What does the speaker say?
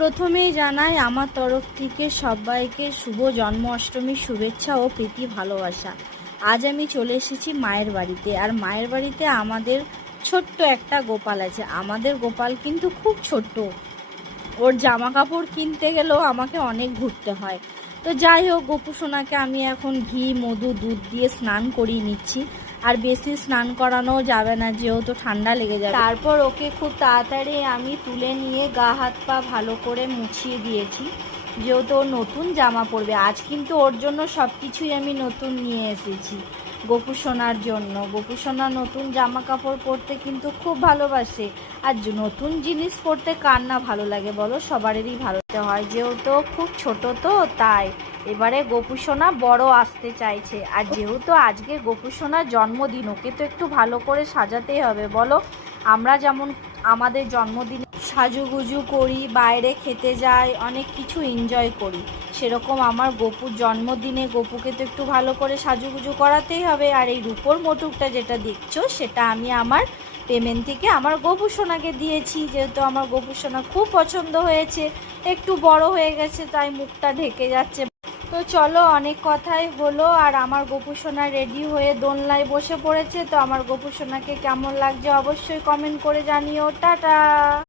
প্রথমেই জানাই আমার তরফ থেকে সবাইকে শুভ জন্মাষ্টমীর শুভেচ্ছা ও প্রীতি ভালোবাসা। আজ আমি চলে এসেছি মায়ের বাড়িতে। আর মায়ের বাড়িতে আমাদের ছোট্ট একটা গোপাল আছে। আমাদের গোপাল কিন্তু খুব ছোট্ট, ওর জামা কাপড় কিনতে গেলেও আমাকে অনেক ঘুরতে হয়। তো যাই হোক, গোপু সোনাকে আমি এখন ঘি মধু দুধ দিয়ে স্নান করিয়ে নিচ্ছি। আর বেশি স্নান করানো যাবে না, যেহেতু ঠান্ডা লেগে যাবে। তারপর ওকে খুব তাড়াতাড়ি আমি তুলে নিয়ে গা হাত পা ভালো করে মুছিয়ে দিয়েছি, যেহেতু ও নতুন জামা পরবে। আজ কিন্তু ওর জন্য সব কিছুই আমি নতুন নিয়ে এসেছি গোপু সোনার জন্য। গোপু সোনা নতুন জামা কাপড় পরতে কিন্তু খুব ভালোবাসে। আর নতুন জিনিস পরতে কার না ভালো লাগে বলো, সবারই ভালো হয়। যেহেতু খুব ছোট তো তাই এবারে গোপু সোনা বড় আসতে চাইছে। আর যেহেতু আজকে গোপু সোনার জন্মদিন, ওকে তো একটু ভালো করে সাজাতেই হবে বলো। আমরা যেমন আমাদের জন্মদিনে সাজুগুজু করি, বাইরে খেতে যাই, অনেক কিছু এনজয় করি, সেরকম আমার গোপুর জন্মদিনে গোপুকে তো একটু ভালো করে সাজুগুজু করাতেই হবে। আর এই রূপোর মোটুকটা যেটা দেখছো, সেটা আমি আমার পেমেন্ট থেকে আমার গোপু সোনাকে দিয়েছি, যেহেতু আমার গোপু সোনা খুব পছন্দ হয়েছে। একটু বড় হয়ে গেছে তাই মুখটা ঢেকে যাচ্ছে। তো চলো, অনেক কথাই হলো। আর আমার গোপু সোনা রেডি হয়ে দোলনায় বসে পড়েছে। তো আমার গোপু সোনাকে কেমন লাগছে অবশ্যই কমেন্ট করে জানিও। টাটা।